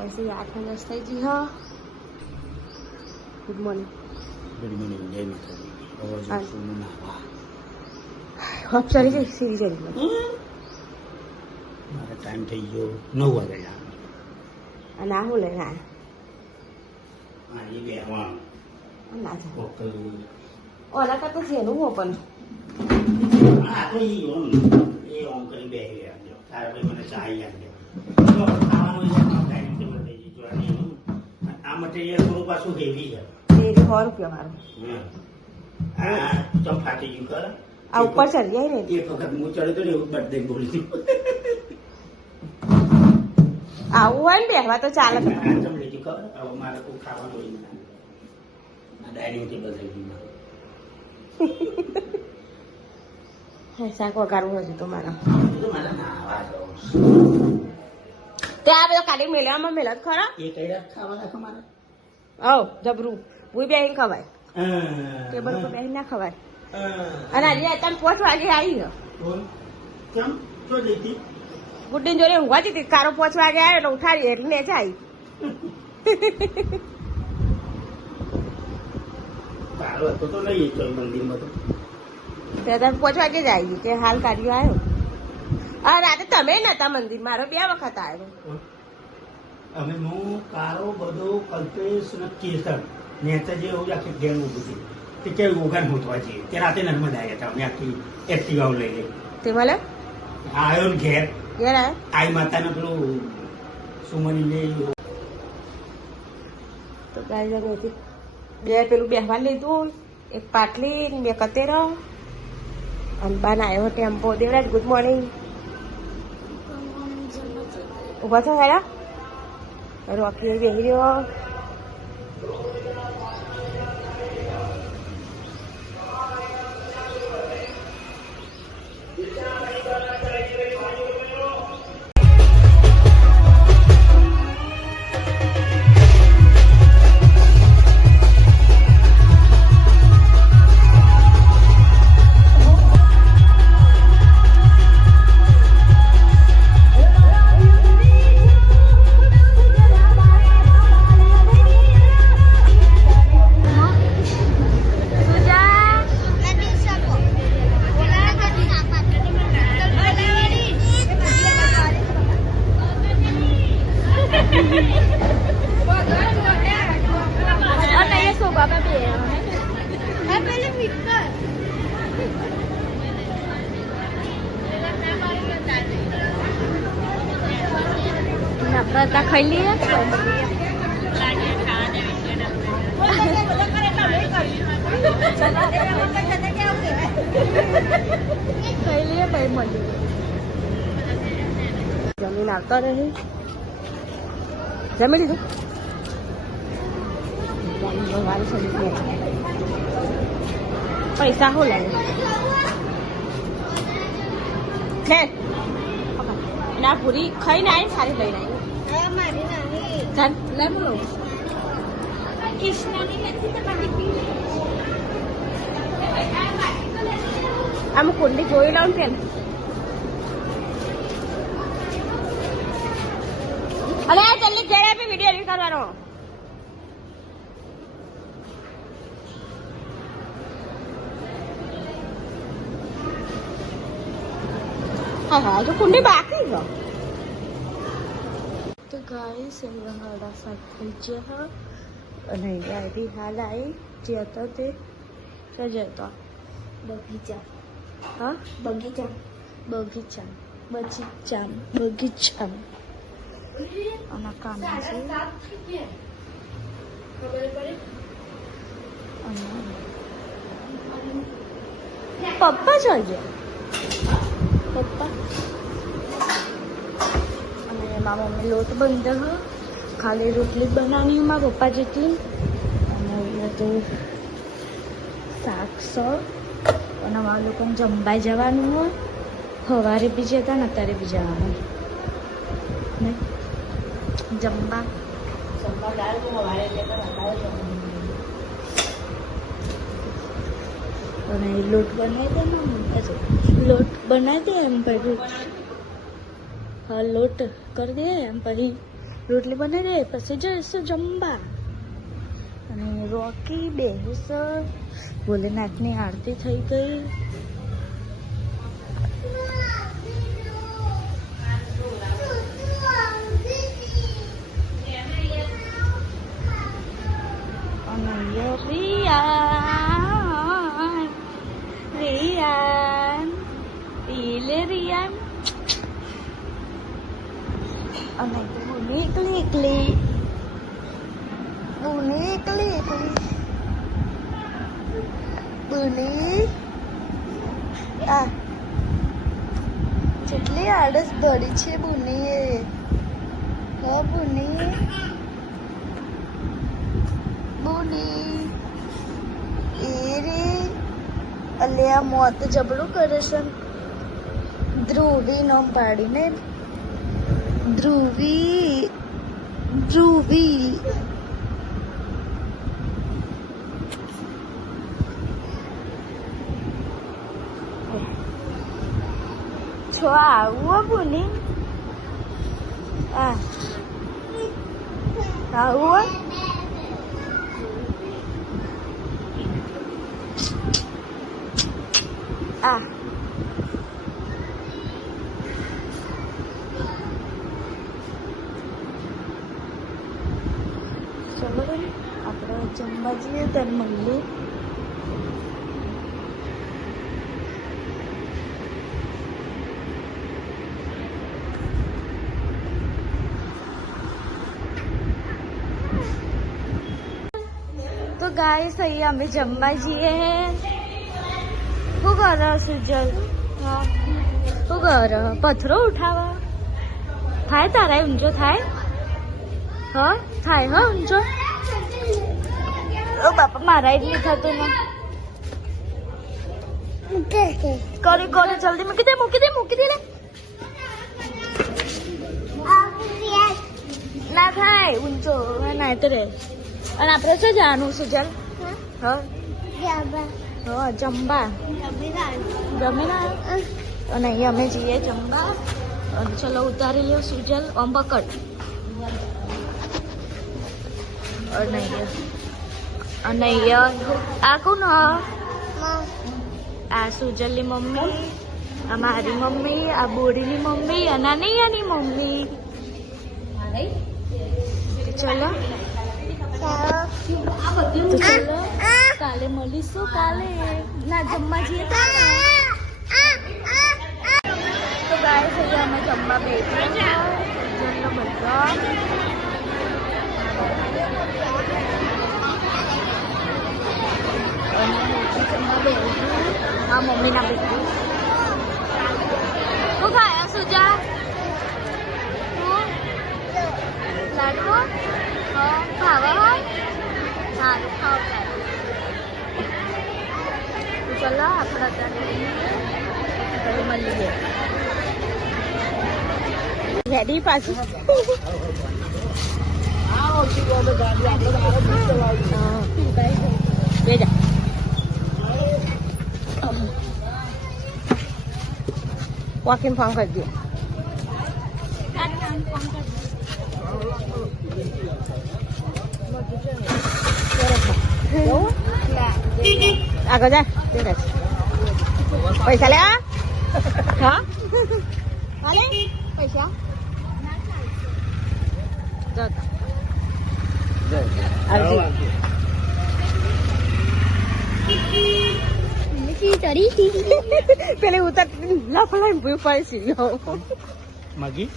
ऐसे 8:10 થઈ ગઈ હા. Good morning. Good morning. જય માતાજી. અવાજ સુનું ના હોપ ચડી ગઈ સીરી ચડી મારો ટાઈમ થઈ ગયો 9 વાગે જવાનો. અને આ હું લઈને આવ્યા હા એ બેહવાનું ના થાય ઓકલ ઓલા કરતા જેનું હો પણ હા તો એ ઓમ કરી બેહી ગયા જો તારા ભાઈ મને ચાહી આપજો તો ખાવાનું છે ટાઈમ ટેબલ થઈ ગયું જોવાની આ મટીરિયલ થોડું પાછું હેવી છે એ 100 રૂપિયા મારું આ ચમ ફાટી ગયું કર આ ઉપર ચડી જાય ને એક વખત હું ચડ્યો તો ને એવું બર્થડે બોલી આવું હોય ને બેહવા તો ચાલે ચમ લીધી કર હવે મારે કોઈ ખાવાનું હોય ના ડાઇનિંગ ટેબલ થઈ ગયું શાક વગાડવું હતું તો મારા તો મારા નાવા દો તે આ બધો કાઢી મેળવામાં મેળત ખરા એ કઈ રાત ખાવાના તમારે આવ જબરું ભૂઈ બેહીને ખવાય ટેબલ પર બેહીને ના ખવાય અને આજે તમે 5 વાગે આવી ગયો કેમ શું દેતી ગુડ્ડી જોડે ઊંઘવા જતી કારો 5 વાગે આવ્યો એટલે ઉઠાડી એટલે ને જ આવી તારો હતો તો નહીં તો મંદિરમાં તો ત્યાં 5 વાગે જ આવી કે હાલ કાઢ્યો આવ્યો આ રાતે તમે નતા મંદિર મારો 2 વખત આવ્યો અમે હું કારો બધો કલ્પેશ ને કેસર નેતા જે એવું આખી ગેમ ઉભું છે તે કે ઓગાન હોતવા જઈએ તે રાતે નર્મદા આવ્યા હતા અમે આખી એક્ટિવાઓ લઈ ગઈ તે મળે આવ્યો ને ઘેર ઘેર આવ્યો આઈ માતાને પેલું સુમની લે તો ગાય જતી 2 પેલું બેહવા લીધું એક પાટલી ને 2 કતેરા અને બાન આવ્યો ટેમ્પો દેવરાજ ગુડ મોર્નિંગ ઉભા છો હેરા રોકી બેહી રહ્યો નફરતા ખાઈ લઈએ ખાઈ લઈએ ભાઈ મળી જમીન આવતા રહે જમી લીધું પૈસા શું લાગે છે ના પૂરી ખાઈને આવી સારી લઈને આવી ચાલ લે બોલો આમ કુંડી જોઈ લઉં કે અરે જલ્દી ઘેર આપી વિડીયો એડિટ કરવાનો હા હા તો કુંડી બાકી છે તો ગાઈસ એમના હાડા શાક થઈ ગયા અને ગાડી હાલ આવી જે હતો તે સજાતો બગીચા હા બગીચા બગીચા બગીચા બગીચા અને કામ છે પપ્પા જોઈએ પપ્પા અને મારા મમ્મી લોટ બંધ ખાલી રોટલી બનાવવાની મારા પપ્પા જેટલી અને બધું શાક અને અમારા લોકોને જમવા જવાનું હોય સવારે બી જતા ને અત્યારે બી જવાનું ને જમવા અને લોટ બનાવી દે ને લોટ બનાવી દે એમ પછી હા લોટ કરી દે એમ પછી રોટલી બનાવી દે પછી જઈશું જમવા. અને રોકી બેસ. ભોલેનાથની આરતી થઈ ગઈ. અને રિયાન રિયાન પીલે રિયાન. અને બુની એકલી એકલી બુની એકલી એકલી બુની આ જેટલી આળસ દોડી છે બુનીએ. હા બુની બુની એ રે અલ્યા મોત જબડું કરે છે. ધ્રુવી નામ પાડીને ધ્રુવી ધ્રુવી. છો આવું બોલી આવું ચલો આપણે જમવા જઈએ ત્યારે મળીએ. તો ગાઈસ અહીંયા અમે જમવા જઈએ. શું કરો સુજલ? હા શું કરો? પથરો ઉઠાવા થાય તારા ઊંચો થાય? હા થાય. હા ઊંચો. ઓ બાપા મારા જ નહીં થતું ને. કરે કરે જલ્દી મૂકી દે મૂકી દે મૂકી દે. ના થાય ઊંચો ના તો રે. અને આપણે શું જવાનું સુજલ? હા હા જમવા જમીને. અને અહીંયા અમે જઈએ જમવા. અને ચલો ઉતારી લ્યો સુજલ. આમ પકડ. અને અહીંયા આ કોણ? આ સુજલની મમ્મી, આ મારી મમ્મી, આ બોડીની મમ્મી અને આ નૈયાની મમ્મી. ચલો તો ચલો કાલે મળીશું. કાલે ના જમવા જઈએ તો ગાઈસ અહીંયા અમે જમવા બેઠા. બધા હા મમ્મીના બેઠું. શું ખાયા સુજા? લાડવો ખાવા હોય સારું ખાવ. ચલો આપણે અત્યારે મળીએ. રેડી પાછું બેજા વોકિંગ ફોન કરી દે. આગળ જા. પૈસા લે. હા હાલે પૈસા પેલી ઉતર લફલાઈ ભૂ પડી મગી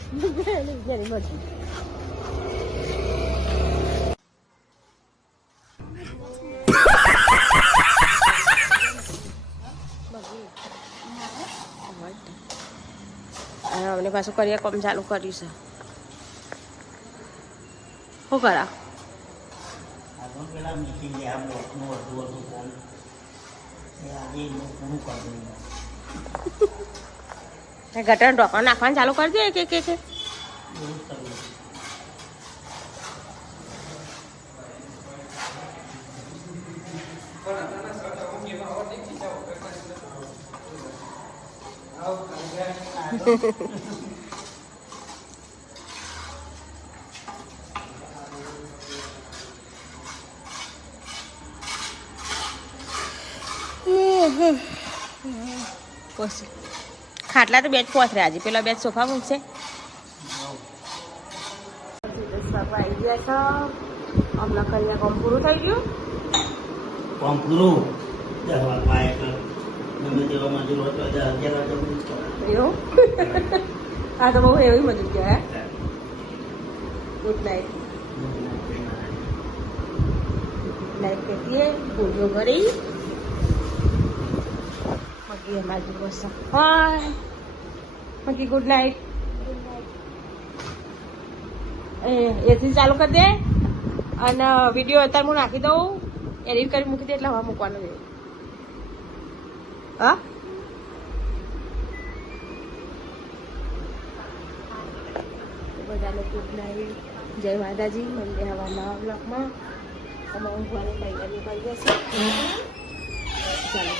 અમને પાછું કરીએ કોમ ચાલુ કર્યું છે. શું કરા? પેલા મીટિંગ આ મોટનું વધુ હતું કોમ આજે પૂરું કરવું. ગટર ઢોકળા નાખવાનું ચાલુ કરી દે કે એવું જ કરવું. પછી ખાટલા તો બે જ પોથરે આજે પેલા બે જ સોફા મૂકશે આવી ગયા છો હમણાં કલ્યા કામ પૂરું થઈ ગયું કોમ પૂરું 10 વાગવા આવ્યા ગમે તેવા મજૂર હોય તો 11 વાગે પૂરું જ કરે. એવું આ તો બહુ એવી મજા ગયા ગુડ નાઇટ નાઇટ કહીએ ભૂજો કરી મગી અમારી બસ હાય મગી ગુડ નાઇટ એથી ચાલુ કરી દે અને વિડીયો અત્યારે હું નાખી દઉં એડિટ કરી મૂકી દે એટલે હવા મૂકવાનું છે હા બધાને ગુડ નાઇટ જય માતાજી મંદિર હવાના બ્લોકમાં અમે ઊંઘવાની તૈયારી કરી છે ચાલો